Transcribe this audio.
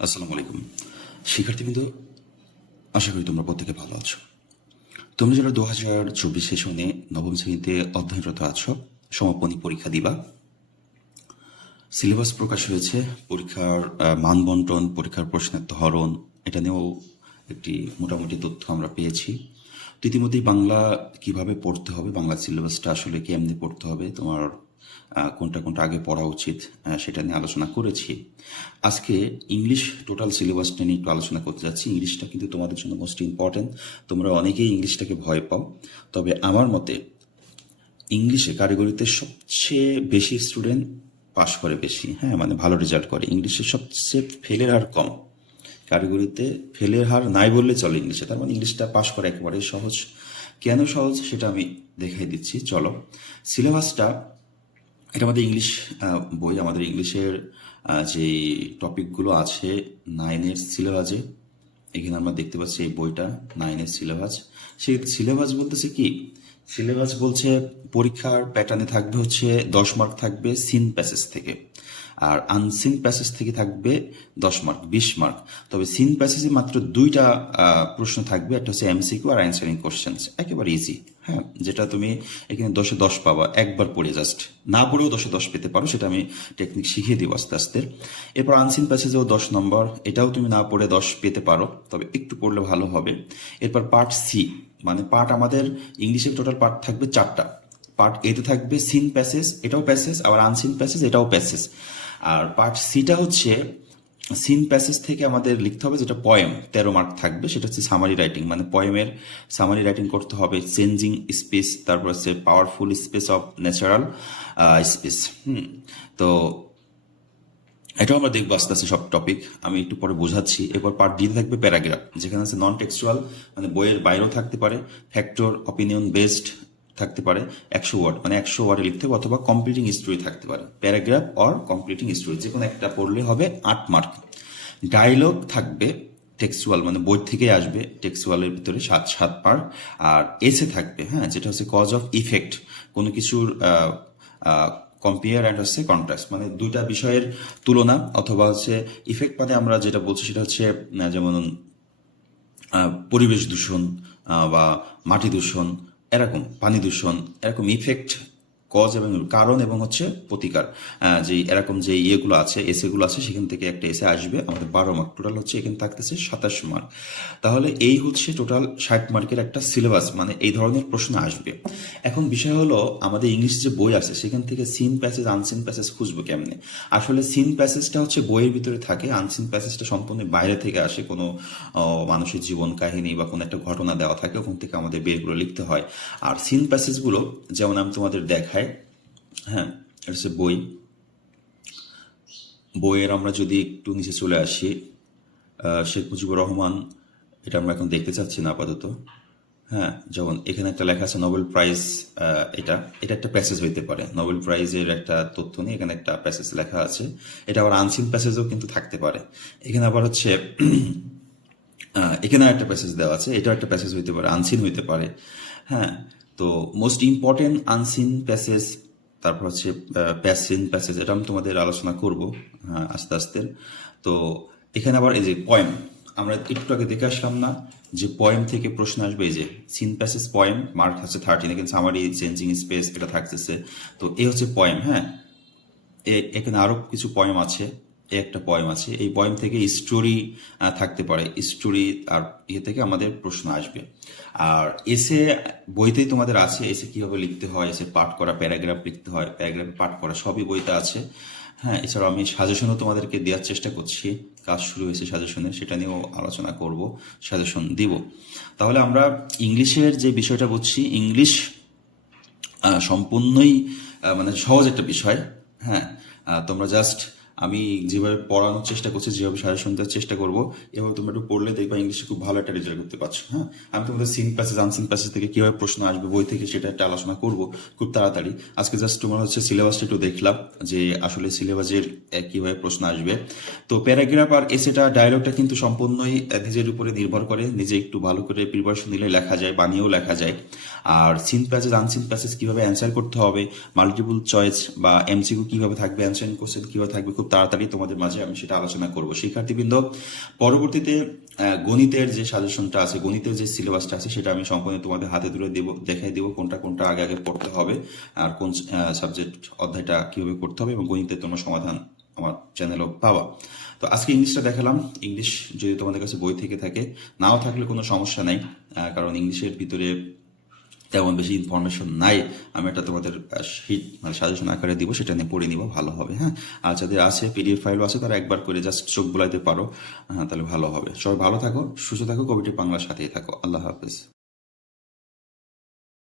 আসসালামু আলাইকুম। শিক্ষার্থীবৃন্দ আশা করি তোমরা প্রত্যেকে ভালো আছো। তোমরা যারা দু হাজার চব্বিশ সেশনে নবম শ্রেণীতে অধ্যয়নরত আছো সমাপনী পরীক্ষা দিবা। সিলেবাস প্রকাশ হয়েছে পরীক্ষার আহ, মানবন্টন পরীক্ষার প্রশ্নের ধরন এটা নিয়েও একটি মোটামুটি তথ্য আমরা পেয়েছি। তো ইতিমধ্যেই বাংলা কীভাবে পড়তে হবে বাংলা সিলেবাসটা আসলে কেমনি পড়তে হবে তোমার কোনটা কোনটা আগে পড়া উচিত সেটা নিয়ে আলোচনা করেছি। আজকে ইংলিশ টোটাল সিলেবাসটা নিয়ে একটু আলোচনা করতে যাচ্ছি। ইংলিশটা কিন্তু তোমাদের জন্য মোস্ট ইম্পর্টেন্ট তোমরা অনেকেই ইংলিশটাকে ভয় পাও। তবে আমার মতে ইংলিশে কারিগরিতে সবচেয়ে বেশি স্টুডেন্ট পাশ করে বেশি। হ্যাঁ মানে ভালো রেজাল্ট করে। ইংলিশে সবচেয়ে ফেলের হার কম। কারিগরিতে ফেলের হার নাই বললে চলে ইংলিশে। তার মানে ইংলিশটা পাশ করা একেবারে সহজ। কেন সহজ সেটা আমি দেখাই দিচ্ছি। চলো। সিলেবাসটা এটা আমাদের ইংলিশ বই, আমাদের ইংলিশের যে টপিকগুলো আছে নাইনের সিলেবাসে এখানে আমরা দেখতে পাচ্ছি এই বইটা নাইনের সিলেবাস সেই সিলেবাস বলতেছে কি সিলেবাস বলছে পরীক্ষার প্যাটার্নে থাকবে হচ্ছে দশ মার্ক থাকবে সিন প্যাসেজ থেকে। আর আনসিন প্যাসেজ থেকে থাকবে দশ মার্ক বিশ মার্ক তবে সিন প্যাসেজে মাত্র দুইটা প্রশ্ন থাকবে। একটা হচ্ছে এমসিকিউ আর অ্যান্সারিং কোশ্চেন্স একেবারে ইজি হ্যাঁ? যেটা তুমি এখানে দশে দশ পাবা, একবার পড়ে জাস্ট না পড়েও দশে দশ পেতে পারো, সেটা আমি টেকনিক শিখিয়ে দিব আস্তে আস্তে। এরপর আনসিন প্যাসেজেও দশ নম্বর এটাও তুমি না পড়ে দশ পেতে পারো, তবে একটু পড়লে ভালো হবে। এরপর পার্ট সি মানে পার্ট আমাদের ইংলিশের টোটাল পার্ট থাকবে চারটা। পার্ট এতে থাকবে সিন প্যাসেজ এটাও প্যাসেজ আবার আনসিন প্যাসেজ এটাও প্যাসেজ আর পার্ট সিটা হচ্ছে সিন প্যাসেজ থেকে আমাদের লিখতে হবে যেটা পয়েম তেরো মার্ক থাকবে, সেটা হচ্ছে সামারি রাইটিং মানে পয়েমের সামারি রাইটিং করতে হবে চেঞ্জিং স্পেস তারপর হচ্ছে powerful space of natural space হুম, তো এটাও আমরা দেখব আস্তে আস্তে সব টপিক আমি একটু পরে বোঝাচ্ছি। এরপর পার্ট ডি থাকবে প্যারাগ্রাফ যেখানে আছে নন টেক্সচুয়াল মানে বইয়ের বাইরেও থাকতে পারে ফ্যাক্টর অপিনিয়ন বেসড থাকতে পারে, একশো ওয়ার্ড মানে একশো ওয়ার্ডে লিখতে হবে অথবা কমপ্লিটিং স্টোরি থাকতে পারে। প্যারাগ্রাফ অর কমপ্লিটিং স্টোরি যে কোনো একটা পড়লে হবে আট মার্ক ডায়লগ থাকবে টেক্সুয়াল মানে বই থেকে আসবে টেক্সুয়ালের ভিতরে সাত সাত মার্ক আর এসে থাকবে হ্যাঁ যেটা হচ্ছে কজ অফ ইফেক্ট কোনো কিছুর কম্পেয়ার অ্যান্ড হচ্ছে কন্ট্রাস্ট মানে দুইটা বিষয়ের তুলনা অথবা হচ্ছে ইফেক্ট মানে আমরা যেটা বলছি সেটা হচ্ছে যেমন পরিবেশ দূষণ বা মাটি দূষণ, এরকম, পানি দূষণ, এরকম ইফেক্ট কজ এবং কারণ এবং হচ্ছে প্রতিকার। যে এরকম যে ইয়েগুলো আছে এসেগুলো আছে, সেখান থেকে একটা এসে আসবে। আমাদের বারো মার্ক টোটাল হচ্ছে, এখানে থাকতেছে সাতাশ মার্ক তাহলে এই হচ্ছে টোটাল ষাট মার্কের একটা সিলেবাস মানে এই ধরনের প্রশ্ন আসবে। এখন বিষয় হলো, আমাদের ইংলিশ যে বই আছে, সেখান থেকে সিন প্যাসেজ আনসিন প্যাসেজ খুঁজবো কেমনে? আসলে সিন প্যাসেজটা হচ্ছে বইয়ের ভিতরে থাকে আনসিন প্যাসেজটা সম্পূর্ণ বাইরে থেকে আসে। কোনো মানুষের জীবন কাহিনী বা কোনো একটা ঘটনা দেওয়া থাকে, ওখান থেকে আমাদের বেরগুলো লিখতে হয়। আর সিন প্যাসেজগুলো যেমন আমি তোমাদের দেখাই হ্যাঁ হচ্ছে বই। বইয়ের আমরা যদি একটু নিচে চলে আসি শেখ মুজিবুর রহমান, এটা আমরা এখন দেখতে চাচ্ছি না আপাতত। হ্যাঁ যেমন এখানে একটা লেখা আছে নোবেল প্রাইজ এটা এটা একটা প্যাসেজ হইতে পারে। নোবেল প্রাইজের একটা তথ্য নিয়ে এখানে একটা প্যাসেজ লেখা আছে। এটা আবার আনসিন প্যাসেজও কিন্তু থাকতে পারে। এখানে আবার হচ্ছে এখানে একটা প্যাসেজ দেওয়া আছে। এটাও একটা প্যাসেজ হইতে পারে আনসিন হইতে পারে। হ্যাঁ তো মোস্ট ইম্পর্টেন্ট আনসিন প্যাসেজ তারপর হচ্ছে প্যাসিন প্যাসেজ এটা আমি তোমাদের আলোচনা করব হ্যাঁ, আস্তে আস্তে। তো এখানে আবার এই যে পয়েম আমরা একটু আগে দেখে আসলাম না যে পয়েম থেকে প্রশ্ন আসবে এই যে সিন প্যাসেজ পয়েম মার্ক হচ্ছে থার্টিন এখানে সামারি চেঞ্জিং স্পেস এটা থাকতেছে। তো এ হচ্ছে পয়েম হ্যাঁ? এখানে আরও কিছু পয়েম আছে। একটা পয়েম আছে। এই পয়েম থেকে স্টোরি থাকতে পারে। স্টোরি আর ইয়ে থেকে আমাদের প্রশ্ন আসবে। আর এসে বইতেই তোমাদের আছে এসে কীভাবে লিখতে হয় এসে পাঠ করা প্যারাগ্রাফ লিখতে হয় প্যারাগ্রাফ পাঠ করা, সবই বইতে আছে। হ্যাঁ এছাড়াও আমি সাজেশনও তোমাদেরকে দেওয়ার চেষ্টা করছি। কাজ শুরু হয়েছে সাজেশনের সেটা নিয়েও আলোচনা করব সাজেশন দিব। তাহলে আমরা ইংলিশের যে বিষয়টা বুঝছি ইংলিশ সম্পূর্ণই মানে সহজ একটা বিষয়। হ্যাঁ তোমরা জাস্ট আমি যেভাবে পড়ানোর চেষ্টা করছি, যেভাবে সাজেশন দেওয়ার চেষ্টা করব, এভাবে তোমরা একটু পড়লে দেখবা ইংলিশে খুব ভালো একটা রেজাল্ট করতে পারছ হ্যাঁ? আমি তোমাদের সিন প্যাসেজ আনসিন প্যাসেজ থেকে কীভাবে প্রশ্ন আসবে, বই থেকে সেটা একটা আলোচনা করব খুব তাড়াতাড়ি। আজকে জাস্ট তোমার হচ্ছে সিলেবাসটা একটু দেখলাম যে আসলে সিলেবাসের কীভাবে প্রশ্ন আসবে। তো প্যারাগ্রাফ আর এসেটা ডায়লগটা কিন্তু সম্পূর্ণই নিজের উপরে নির্ভর করে, নিজে একটু ভালো করে প্রিপারেশন নিলে লেখা যায়, বানিয়েও লেখা যায়। আর সিন প্যাসেজ আনসিন প্যাসেজ কীভাবে অ্যান্সার করতে হবে মাল্টিপল চয়েস বা এমসিকিউ কীভাবে থাকবে অ্যান্সারিং কোশ্চেন কীভাবে থাকবে, খুব তাড়াতাড়ি তোমাদের মাঝে আমি সেটা আলোচনা করব। শিক্ষার্থীবৃন্দ, পরবর্তীতে গণিতের যে সাজেশনটা আছে, গণিতের যে সিলেবাসটা আছে, সেটা আমি সম্পূর্ণ তোমাদের হাতে ধরে দেব, দেখাই দেবো কোনটা কোনটা আগে আগে পড়তে হবে আর কোন সাবজেক্ট অধ্যায়টা কীভাবে করতে হবে এবং গণিতের তোমার সমাধান আমার চ্যানেলও পাওয়া তো আজকে ইংলিশটা দেখালাম। ইংলিশ যদি তোমাদের কাছে বই থেকে থাকে, নাও থাকলে কোনো সমস্যা নাই কারণ ইংলিশের ভিতরে তেমন বেশি ইনফরমেশন নাই। আমি এটা তোমাদের হিট মানে সাজেশন আকারে দিব, সেটা নিয়ে পড়ে নিব, ভালো হবে হ্যাঁ? আর যাদের আছে পিডিএফ ফাইলও আছে, তারা একবার করে জাস্ট চোখ বোলাইতে পারো হ্যাঁ তাহলে ভালো হবে। সবাই ভালো থাকো, সুস্থ থাকো, কবিটি বাংলার সাথেই থাকো। আল্লাহ হাফেজ।